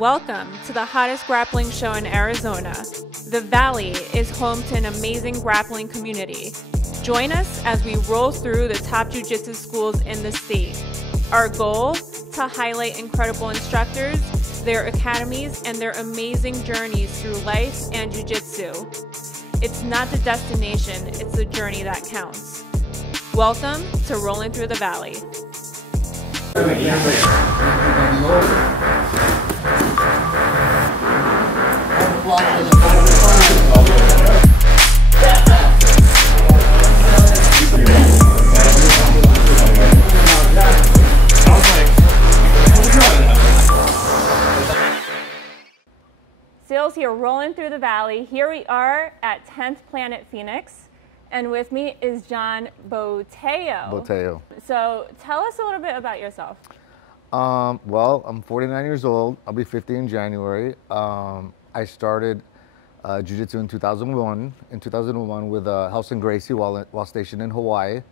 Welcome to the hottest grappling show in Arizona. The Valley is home to an amazing grappling community. Join us as we roll through the top jiu-jitsu schools in the state. Our goal? To highlight incredible instructors, their academies, and their amazing journeys through life and jiu-jitsu. It's not the destination, it's the journey that counts. Welcome to Rollin Through the Valley. Sales here, rolling through the valley. Here we are at 10th Planet Phoenix, and with me is John Botello. Botello. So tell us a little bit about yourself. Well, I'm 49 years old. I'll be 50 in January. I started jiu-jitsu in 2001. In 2001 with House and Gracie while stationed in Hawaii.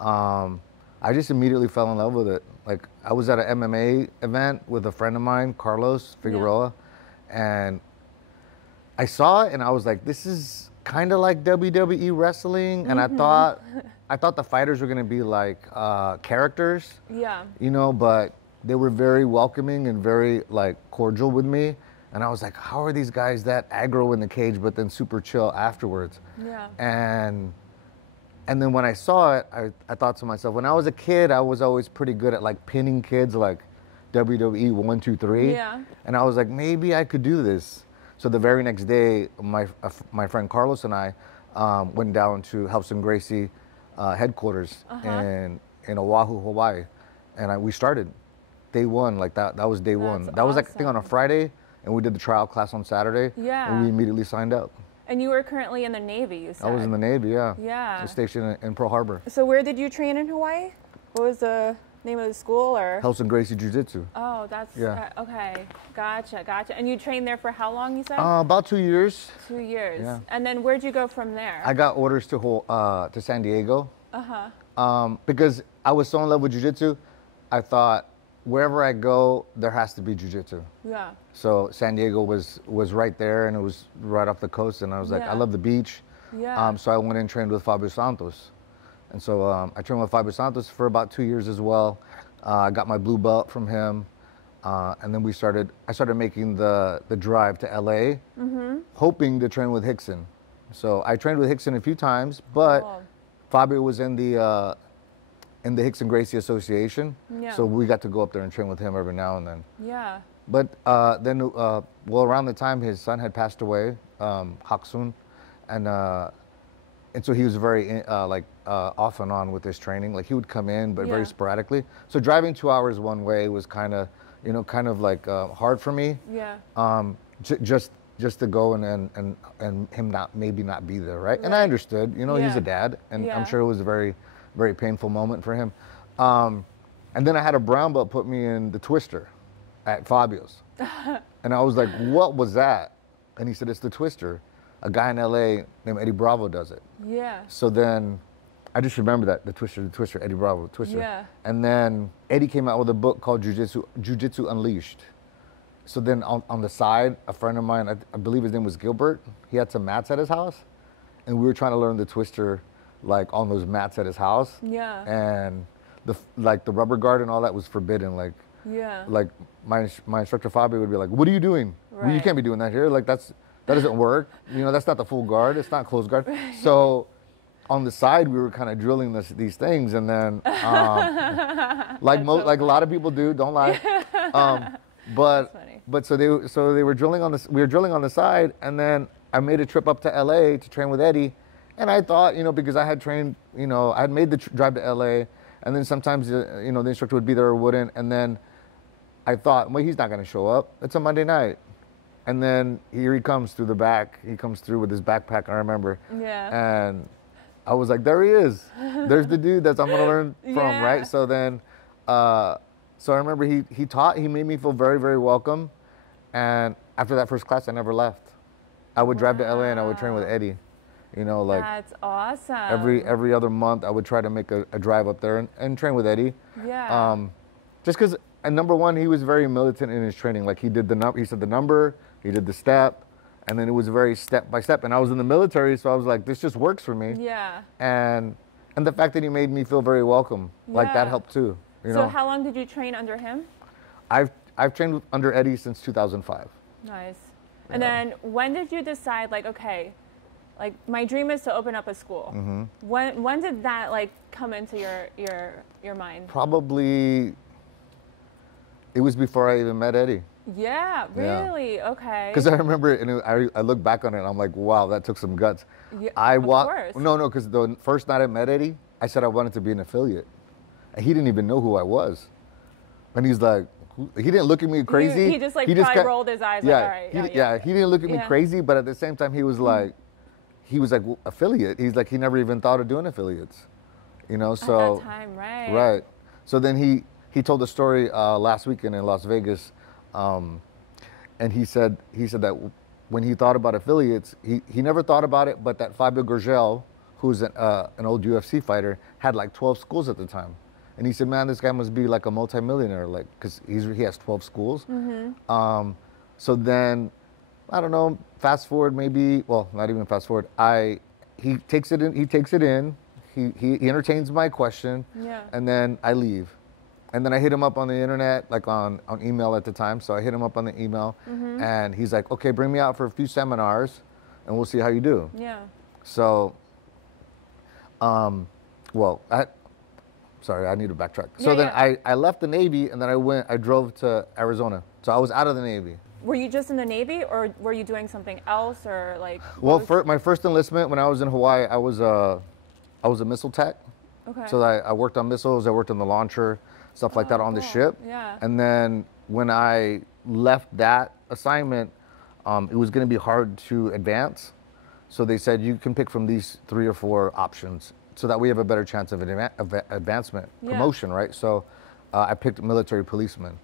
I just immediately fell in love with it. Like, I was at an MMA event with a friend of mine, Carlos Figueroa, and I saw it and I was like, this is kind of like WWE wrestling. And I thought the fighters were gonna be like characters. Yeah. You know, but they were very welcoming and very like cordial with me. And I was like, how are these guys that aggro in the cage, but then super chill afterwards? Yeah. And then when I saw it, I thought to myself, when I was a kid, I was always pretty good at like pinning kids, like WWE 1, 2, 3. Yeah. And I was like, maybe I could do this. So the very next day, my friend Carlos and I went down to House and Gracie headquarters in Oahu, Hawaii, and we started day one. Like that was day one. That was like, I think, on a Friday, and we did the trial class on Saturday. Yeah. And we immediately signed up. And you were currently in the Navy, you said? I was in the Navy, yeah. Yeah. I was stationed in Pearl Harbor. So where did you train in Hawaii? What was the name of the school? Or House and Gracie Jiu-Jitsu. Oh, that's okay. Gotcha. And you trained there for how long, you said? About 2 years. 2 years. Yeah. And then where'd you go from there? I got orders to San Diego. Because I was so in love with jiu-jitsu, I thought wherever I go, there has to be jiu-jitsu. Yeah. So San Diego was right there, and it was right off the coast, and I was like, I love the beach. Yeah. So I went and trained with Fabio Santos. And so I trained with Fabio Santos for about 2 years as well. I got my blue belt from him. And then I started making the drive to LA, hoping to train with Rickson. So I trained with Rickson a few times, but Fabio was in the Rickson Gracie Association. Yeah. So we got to go up there and train with him every now and then. Yeah. But then, around the time his son had passed away, Haksun, and so he was very off and on with his training. Like, he would come in, but very sporadically. So driving 2 hours one way was kind of hard for me. Yeah. Just to go and him maybe not be there, right? And I understood. You know, he's a dad, and I'm sure it was a very, very painful moment for him. And then I had a brown belt put me in the twister at Fabio's, and I was like, "What was that?" And he said, "It's the twister. A guy in LA named Eddie Bravo does it." Yeah. So then I just remember that, the twister, Eddie Bravo, twister. Yeah. And then Eddie came out with a book called Jiu-Jitsu Unleashed. So then on the side, a friend of mine, I believe his name was Gilbert, he had some mats at his house, and we were trying to learn the twister like on those mats at his house. Yeah. And the rubber guard and all that was forbidden. Like, like my instructor Fabio would be like, "What are you doing? Right. Well, you can't be doing that here. Like, that doesn't work. You know, that's not the full guard. It's not closed guard." So on the side, we were kind of drilling these things, and then like a lot of people do, don't lie. But so they were drilling on we were drilling on the side, and then I made a trip up to LA to train with Eddie, and I thought, because I had trained, I had made the drive to LA, and then sometimes the instructor would be there or wouldn't, and then I thought, well, he's not going to show up. It's a Monday night. And then here he comes through the back. He comes through with his backpack, I remember. Yeah. And I was like, there he is. There's the dude I'm going to learn from, right? So then, so I remember he made me feel very, very welcome. And after that first class, I never left. I would drive to LA and I would train with Eddie. Like, that's awesome. Every other month, I would try to make a drive up there and train with Eddie. Yeah. Just because and number one, he was very militant in his training. Like he did he said the number, he did the step, and then it was very step by step. And I was in the military, so I was like, this just works for me. Yeah. And the fact that he made me feel very welcome, like that helped too. You know? How long did you train under him? I've trained under Eddie since 2005. Nice. And then when did you decide, like, okay, like my dream is to open up a school? When did that like come into your mind? Probably it was before I even met Eddie. Yeah, really? Yeah. Okay. Because I remember it, and I look back on it and I'm like, wow, that took some guts. Yeah, of course. No, because the first night I met Eddie, I said I wanted to be an affiliate. And he didn't even know who I was. And he's like, he didn't look at me crazy. He just probably rolled his eyes like, all right. He didn't look at me crazy, but at the same time, he was like, well, affiliate. He's like, he never even thought of doing affiliates. You know, so. At that time, right. Right. So then he told the story last weekend in Las Vegas. And he said that when he thought about affiliates, he never thought about it, but that Fabio Gurgel, who's an old UFC fighter, had like 12 schools at the time. And he said, man, this guy must be like a multimillionaire, like, because he has 12 schools. So then, I don't know, fast forward maybe, well, not even fast forward. He takes it in. He entertains my question, and then I leave. And then I hit him up on the internet, like on email at the time. So I hit him up on the email, and he's like, okay, bring me out for a few seminars, and we'll see how you do. Yeah. So, sorry, I need to backtrack. So then I left the Navy, and then I drove to Arizona. So I was out of the Navy. Were you just in the Navy, or were you doing something else, or like? Well, my first enlistment when I was in Hawaii, I was a missile tech. Okay. So I worked on missiles. I worked on the launcher, stuff like that on the ship. Yeah. And then when I left that assignment, it was going to be hard to advance. So they said you can pick from these 3 or 4 options, so that we have a better chance of advancement, promotion, right? So I picked military policeman.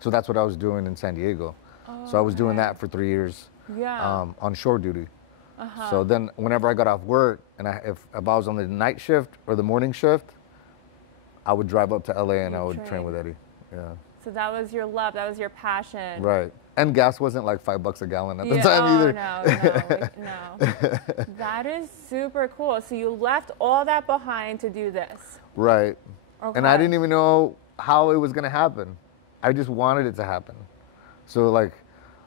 So that's what I was doing in San Diego. So I was doing that for 3 years on shore duty. So then whenever I got off work, and if I was on the night shift or the morning shift, I would drive up to LA and I would train with Eddie. Yeah. So that was your love, that was your passion. Right. And gas wasn't like $5 a gallon at the time either. No. That is super cool. So you left all that behind to do this. Right. Okay. And I didn't even know how it was going to happen. I just wanted it to happen. So like,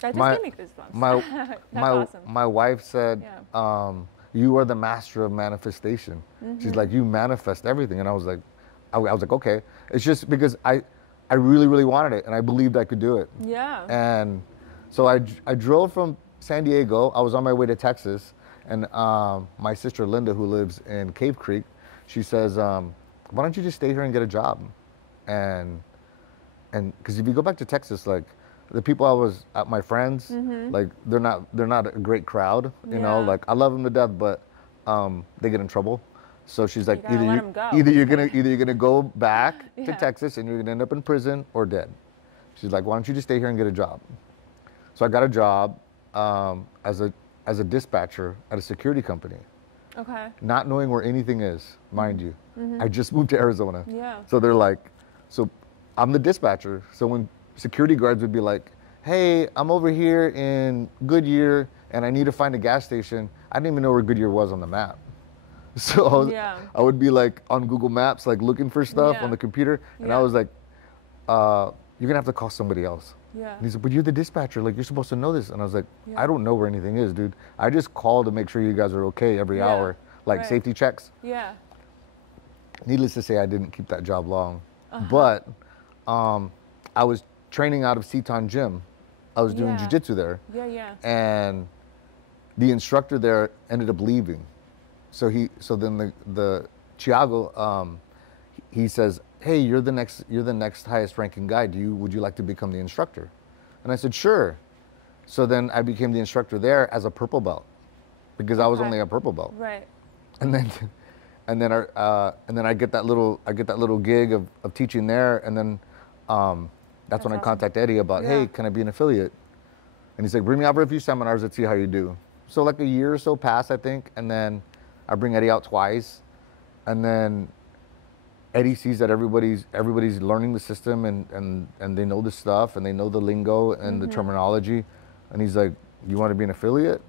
that just gave me goosebumps. Awesome. My wife said, you are the master of manifestation. She's like, you manifest everything. And I was like, okay. It's just because I really, really wanted it, and I believed I could do it. Yeah. And so I drove from San Diego. I was on my way to Texas, and my sister Linda, who lives in Cave Creek, she says, why don't you just stay here and get a job? And because if you go back to Texas, like the people my friends, like they're not a great crowd, you know. Like I love them to death, but they get in trouble. So she's like, either you're gonna go back to Texas and you're gonna end up in prison or dead. She's like, why don't you just stay here and get a job? So I got a job as a dispatcher at a security company. Okay. Not knowing where anything is, mind you. I just moved to Arizona. Yeah. So they're like, so I'm the dispatcher. So when security guards would be like, hey, I'm over here in Goodyear and I need to find a gas station, I didn't even know where Goodyear was on the map. So I would be like on Google Maps, like looking for stuff on the computer. And I was like, you're gonna have to call somebody else. Yeah. And he said, but you're the dispatcher, like you're supposed to know this. And I was like, I don't know where anything is, dude. I just call to make sure you guys are okay every hour, like safety checks. Yeah. Needless to say, I didn't keep that job long. But I was training out of Seton Gym. I was doing jiu-jitsu there. And the instructor there ended up leaving. So then the Thiago, he says, hey, you're the next highest ranking guy. Would you like to become the instructor? And I said, sure. So then I became the instructor there as a purple belt, because I was only a purple belt. Right. And then I get that little gig of teaching there, and then that's when I contact Eddie about, hey, can I be an affiliate? And he's like, bring me out for a few seminars, let's see how you do. So like a year or so passed, I think, and then I bring Eddie out twice, and then Eddie sees that everybody's learning the system and they know the stuff and they know the lingo and the terminology, and he's like, "You want to be an affiliate?"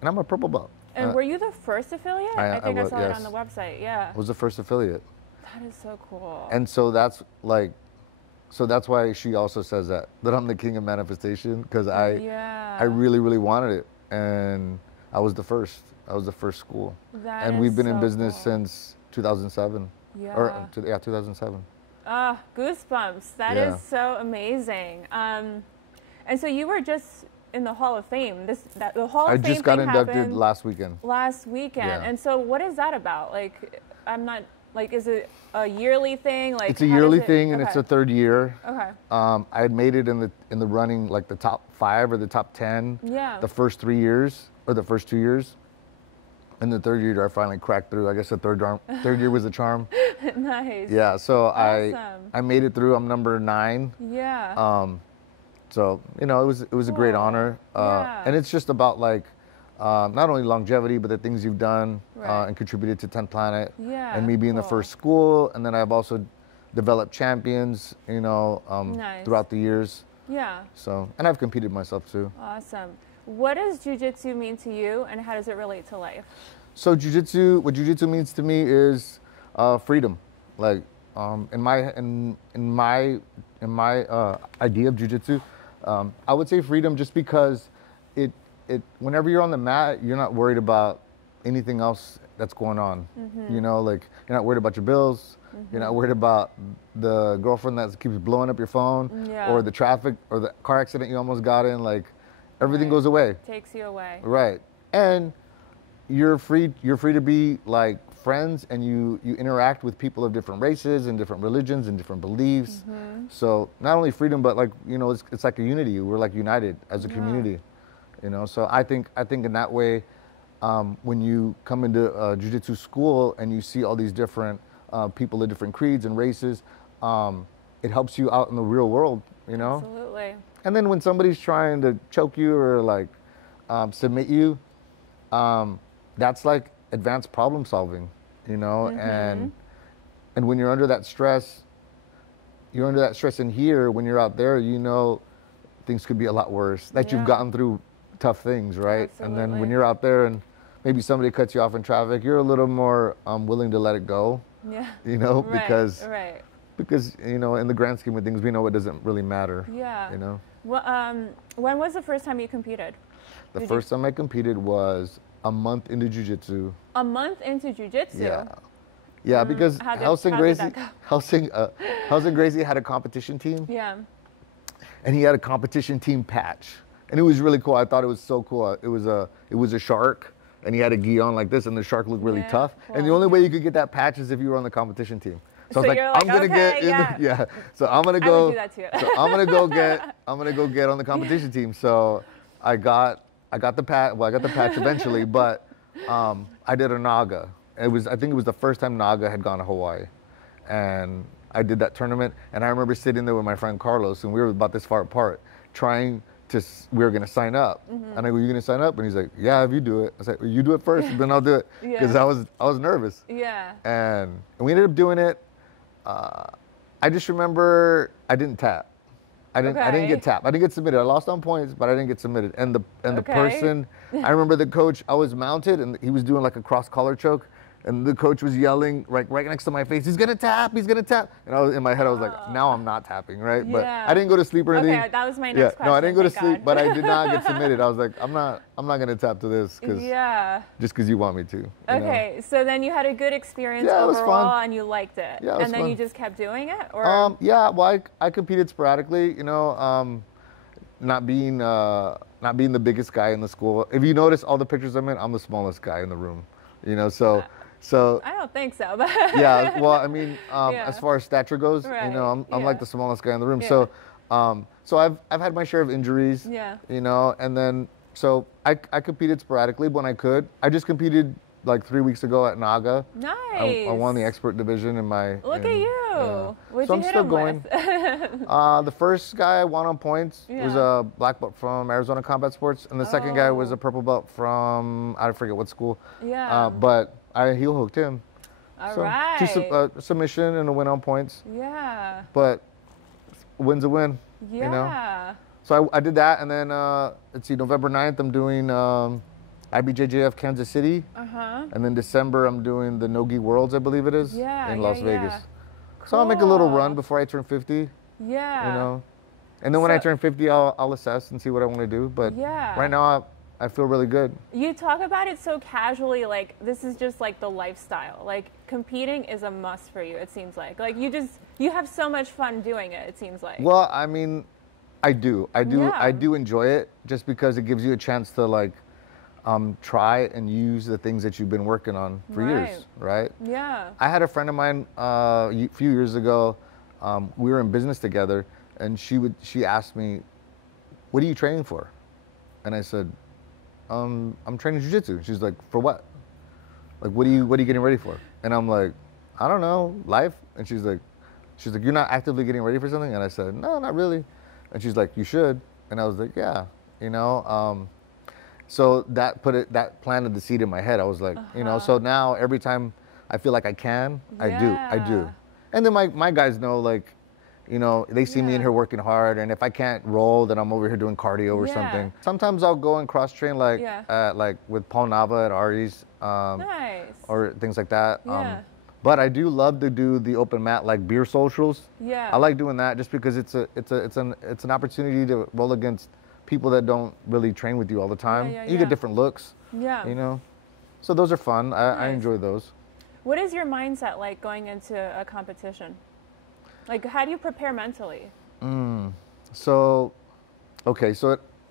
And I'm a purple belt. And were you the first affiliate? I think I saw it on the website. Yeah. I was the first affiliate. That is so cool. And so that's why she also says that I'm the king of manifestation, because I really, really wanted it, and I was the first. I was the first school. And we've been in business since 2007. Yeah. Or 2007. Ah, goosebumps. That is so amazing. And so you were just in the Hall of Fame. The Hall of Fame I just got inducted last weekend. Last weekend. Yeah. And so what is that about? Like, I'm not, like, is it a yearly thing? Like, it's a yearly thing, and it's the third year. Okay. I had made it in the running, like the top 5 or the top 10. Yeah. The first 3 years, or the first 2 years. And the third year, I finally cracked through. I guess the third year was the charm. Nice. Yeah. So awesome. I made it through. I'm number 9. Yeah. So it was a great honor. And it's just about like not only longevity, but the things you've done and contributed to 10th Planet. Yeah. And me being the first school, and then I've also developed champions, throughout the years. Yeah. So, and I've competed myself too. Awesome. What does jiu-jitsu mean to you, and how does it relate to life? So what jiu-jitsu means to me is freedom. Like in my idea of jiu-jitsu, I would say freedom, just because it whenever you're on the mat, you're not worried about anything else that's going on. Like you're not worried about your bills. You're not worried about the girlfriend that keeps blowing up your phone, or the traffic, or the car accident you almost got in. Like everything goes away. Takes you away. Right. And you're free to be like friends, and you interact with people of different races and different religions and different beliefs. So not only freedom, but like, it's like a unity. We're like united as a community. So I think in that way, when you come into a jiu-jitsu school and you see all these different people of different creeds and races, it helps you out in the real world, Absolutely. And then when somebody's trying to choke you or like submit you, that's like advanced problem solving, and when you're under that stress, in here. When you're out there, things could be a lot worse. That you've gotten through tough things, right? Absolutely. And then when you're out there and maybe somebody cuts you off in traffic, you're a little more willing to let it go. Yeah. Because in the grand scheme of things, we know it doesn't really matter. Yeah. Well, when was the first time you competed? The first time I competed was a month into jiu-jitsu. A month into jiu-jitsu? Yeah. Yeah, because Helsing Gracie had a competition team. Yeah. And he had a competition team patch. And it was really cool. I thought it was so cool. It was a shark, and he had a gi on like this, and the shark looked really tough. Cool. And the only way you could get that patch is if you were on the competition team. So I was like, I'm gonna get in the, So I'm gonna go. I would do that too. So I'm gonna go get on the competition team. So I got the patch. Well, I got the patch eventually, but I did a Naga. I think it was the first time Naga had gone to Hawaii, and I did that tournament. And I remember sitting there with my friend Carlos, and we were about this far apart, we were gonna sign up. And I go, "You gonna sign up?" And he's like, "Yeah, if you do it." I said, well, "You do it first, then I'll do it," because I was nervous. Yeah. And we ended up doing it. I just remember I didn't tap. I didn't get tapped. I didn't get submitted. I lost on points, but I didn't get submitted. And the person, I remember the coach, I was mounted, and he was doing like a cross collar choke, and the coach was yelling right next to my face, "He's gonna tap, he's gonna tap." And in my head I was like, now I'm not tapping, right? But I didn't go to sleep or anything. Okay, that was my next question. No, I didn't go to sleep, but I did not get submitted. I was like, I'm not gonna tap to this, just because you want me to. Okay, so then you had a good experience overall, and you liked it. Yeah, it was and then fun. You just kept doing it, or? Yeah, well, I competed sporadically, not being the biggest guy in the school. If you notice all the pictures I'm in, I'm the smallest guy in the room, So I don't think so, but yeah. Well, I mean, as far as stature goes, I'm like the smallest guy in the room. Yeah. So I've had my share of injuries. Yeah. And then so I competed sporadically when I could. I just competed like 3 weeks ago at Naga. Nice. I won the expert division in my. Look at you. Yeah. What'd so you I'm hit still him going. With? The first guy I won on points was a black belt from Arizona Combat Sports, and the second guy was a purple belt from I forget what school. Yeah. But I heel hooked him. All so right. submission and a win on points. Yeah. But win's a win. Yeah. You know? So I did that, and then let's see, November 9th, I'm doing IBJJF Kansas City. And then December, I'm doing the Nogi Worlds, I believe it is, in Las Vegas. Cool. So I'll make a little run before I turn 50. Yeah. You know, and then when I turn 50, I'll assess and see what I want to do. But right now, I feel really good. You talk about it so casually, like this is just like the lifestyle. Like competing is a must for you, it seems like. Like you have so much fun doing it, it seems like. Well, I mean, I do enjoy it just because it gives you a chance to like try and use the things that you've been working on for years, right? Yeah. I had a friend of mine a few years ago. We were in business together, and she asked me, "What are you training for?" And I said, "I'm training jiu-jitsu." She's like, "For what? Like, what are you getting ready for?" And I'm like, "I don't know, life." And she's like, "You're not actively getting ready for something?" And I said, "No, not really." And she's like, "You should." And I was like, "Yeah, you know." So that planted the seed in my head. I was like, you know, so now every time I feel like I can, I do. And then my guys know, like, you know, they see me in here working hard, and if I can't roll, then I'm over here doing cardio or something. Sometimes I'll go and cross train like with Paul Nava at Ari's, or things like that. But I do love to do the open mat, like beer socials. I like doing that just because it's an opportunity to roll against people that don't really train with you all the time. You get different looks. You know, so those are fun. I enjoy those. What is your mindset like going into a competition? Like, how do you prepare mentally? So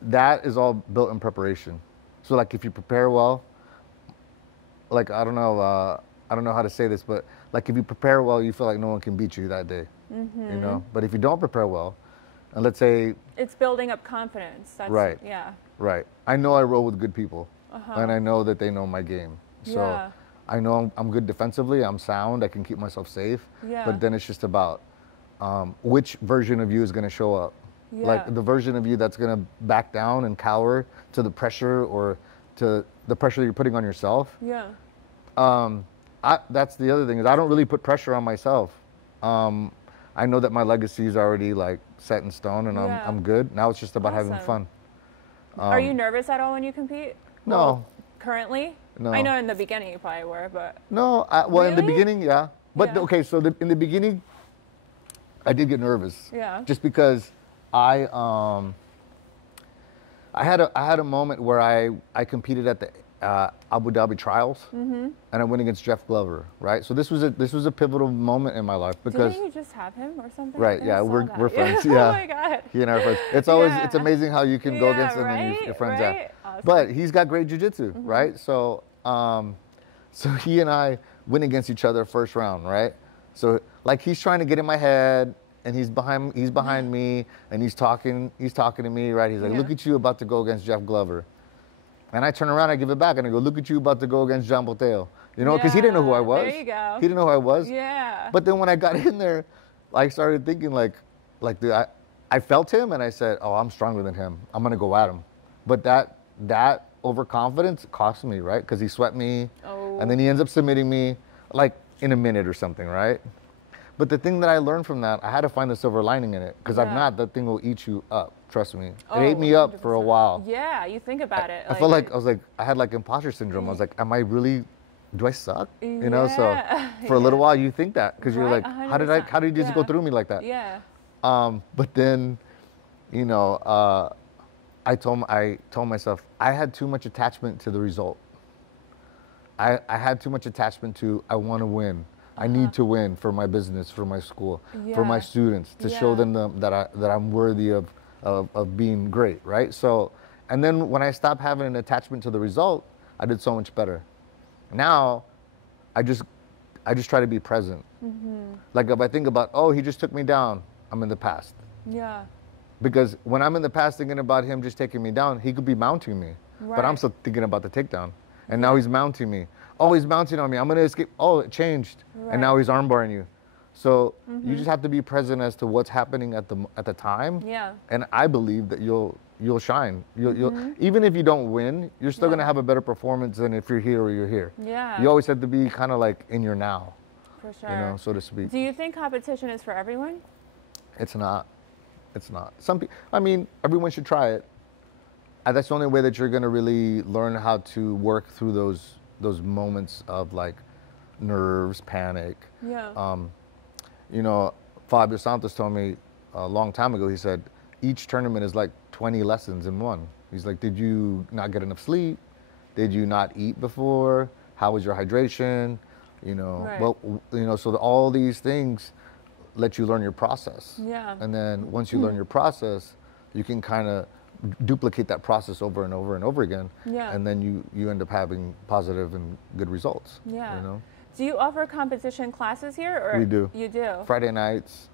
that is all built in preparation. So like if you prepare well, like I don't know how to say this, but like if you prepare well, you feel like no one can beat you that day. You know, but if you don't prepare well, and let's say it's building up confidence. That's, right. Right. I know I roll with good people, and I know that they know my game. So I know I'm good defensively. I'm sound. I can keep myself safe. But then it's just about which version of you is going to show up. Like the version of you that's going to back down and cower to the pressure or to the pressure that you're putting on yourself. That's the other thing is I don't really put pressure on myself. I know that my legacy is already like set in stone, and I'm good. Now it's just about having fun. Are you nervous at all when you compete? No. Well, currently? No. I know in the beginning you probably were, but... No, well, in the beginning, yeah. But okay, so in the beginning, I did get nervous. Just because I had a moment where I competed at the Abu Dhabi trials, and I went against Jeff Glover, right? So this was a pivotal moment in my life because didn't you just have him or something? Right? Yeah, we're friends. Oh my God. He and I are friends. It's always it's amazing how you can go against him and you're friends. Awesome. But he's got great jiu-jitsu, right? So so he and I went against each other first round, right? So like he's trying to get in my head, and he's behind me, and he's talking to me, right? He's like, "Look at you about to go against Jeff Glover." And I turn around, I give it back, and I go, "Look at you about to go against John Botello." You know, because he didn't know who I was. There you go. He didn't know who I was. Yeah. But then when I got in there, I started thinking like dude, I felt him, and I said, "Oh, I'm stronger than him. I'm gonna go at him." But that overconfidence cost me, right? Because he swept me, and then he ends up submitting me like in a minute or something, right? But the thing that I learned from that, I had to find the silver lining in it. Because if not, that thing will eat you up. Trust me. It ate me up 100%. For a while. Yeah, you think about it. I felt like I had like imposter syndrome. I was like, do I suck? You know, so for a little while you think that because you're like, 100%. how did you just go through me like that? Yeah. But then, you know, I told myself I had too much attachment to the result. I had too much attachment to I want to win. I need to win for my business, for my school, for my students, to show them that I'm worthy of being great, right? So, and then when I stopped having an attachment to the result, I did so much better. Now, I just try to be present. Like if I think about, oh, he just took me down, I'm in the past. Yeah. Because when I'm in the past thinking about him just taking me down, he could be mounting me, but I'm still thinking about the takedown. And now he's mounting me. Oh, he's mounting on me. I'm going to escape. Oh, it changed. And now he's armbarring you. So you just have to be present as to what's happening at the time. Yeah. And I believe that you'll shine. You'll even if you don't win, you're still going to have a better performance than if you're here or you're here. Yeah. You always have to be kind of like in your now. For sure. You know, so to speak. Do you think competition is for everyone? It's not. It's not. Some people, I mean, everyone should try it. That's the only way that you're going to really learn how to work through those moments of like nerves, panic. Yeah. You know, Fabio Santos told me a long time ago, he said, each tournament is like 20 lessons in one. He's like, did you not get enough sleep? Did you not eat before? How was your hydration? You know, Right. well, you know, so all these things let you learn your process. Yeah. And then once you learn your process, you can kind of duplicate that process over and over and over again. Yeah. And then you end up having positive and good results. Yeah. You know? Do you offer competition classes here? Or We do. You do? Friday nights,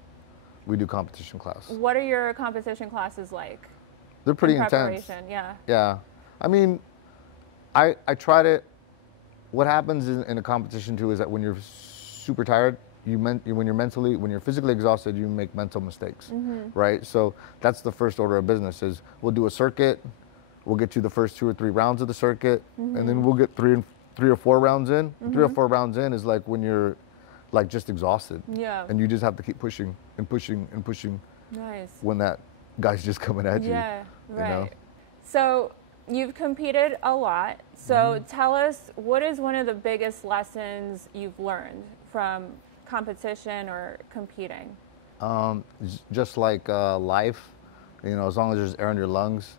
we do competition class. What are your competition classes like? They're pretty in intense. preparation? Yeah. Yeah. I mean, I try to, what happens in a competition too is that when you're super tired, when you're physically exhausted, you make mental mistakes, right? So that's the first order of business is we'll do a circuit, we'll get you the first 2 or 3 rounds of the circuit, and then we'll get 3 or 4 rounds in. 3 or 4 rounds in is like when you're like just exhausted. Yeah. And you just have to keep pushing and pushing and pushing. Nice. When that guy's just coming at you. Yeah, right. You know? So you've competed a lot. So tell us, what is one of the biggest lessons you've learned from competition or competing? Just like life, you know, as long as there's air in your lungs,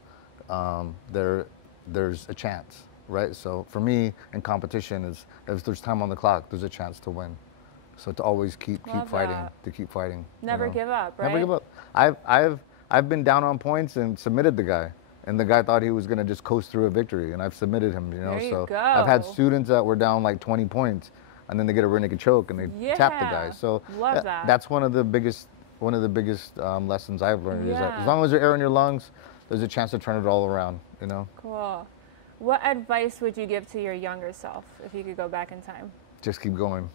there's a chance, right? So for me, in competition, is if there's time on the clock, there's a chance to win. So to always keep fighting, to keep fighting. Never give up, right? Never give up. I've been down on points and submitted the guy, and the guy thought he was gonna just coast through a victory, and I've submitted him. You know, There you so go. I've had students that were down like 20 points, and then they get a rear naked choke and they tap the guy. So Love that. that's one of the biggest lessons I've learned is that Yeah. as long as there's air in your lungs, there's a chance to turn it all around. You know. Cool. What advice would you give to your younger self if you could go back in time? Just keep going.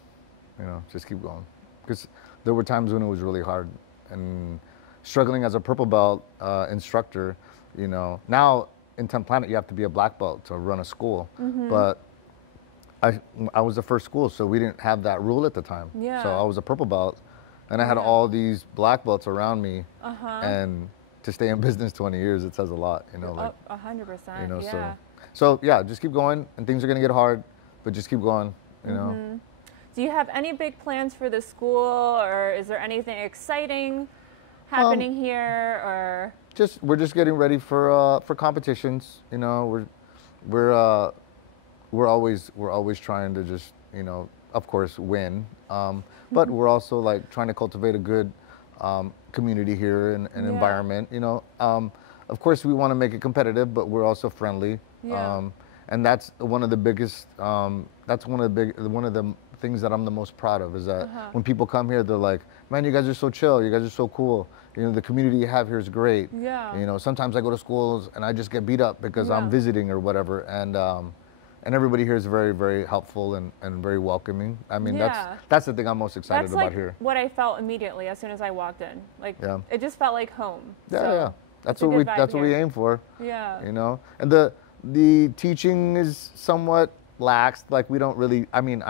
You know, just keep going. Because there were times when it was really hard and struggling as a purple belt instructor. You know, now in 10th Planet you have to be a black belt to run a school, but I was the first school, so we didn't have that rule at the time. Yeah. So I was a purple belt, and I had all these black belts around me, and to stay in business 20 years, it says a lot. You know, like 100%. you know, yeah. so yeah, just keep going, and things are gonna get hard, but just keep going. You know. Do you have any big plans for the school, or is there anything exciting happening here, or? We're just getting ready for competitions. You know, we're always trying to just, you know, of course win, but we're also like trying to cultivate a good community here and environment. You know, of course we want to make it competitive, but we're also friendly. Yeah. And that's one of the biggest. That's one of the things that I'm the most proud of is that when people come here, they're like, "Man, you guys are so chill. You guys are so cool. You know, the community you have here is great." Yeah. You know, sometimes I go to schools and I just get beat up because I'm visiting or whatever, and everybody here is very, very helpful and very welcoming. I mean, that's the thing I'm most excited about here. That's what I felt immediately as soon as I walked in. Like, it just felt like home. Yeah, so yeah. That's what we aim for. Yeah. You know, and the teaching is somewhat lax. Like we don't really. I mean,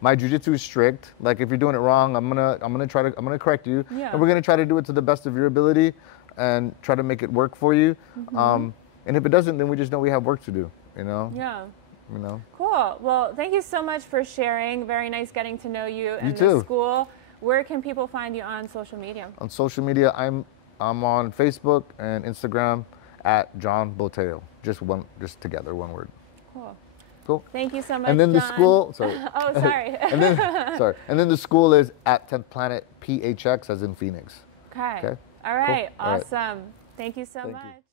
my jujitsu is strict. Like if you're doing it wrong, I'm gonna correct you, and we're gonna try to do it to the best of your ability, and try to make it work for you. And if it doesn't, then we just know we have work to do. You know. Yeah. You know. Cool. Well, thank you so much for sharing. Very nice getting to know you and too. the school. Where can people find you on social media? On social media, I'm on Facebook and Instagram at John Botello. Just together, one word. Cool. Cool. Thank you so much, And then John. the school, sorry. Oh, sorry. And then the school is at 10th Planet PHX as in Phoenix. Okay. Okay. All right. Cool. All right. Awesome. Thank you so Thank much. you.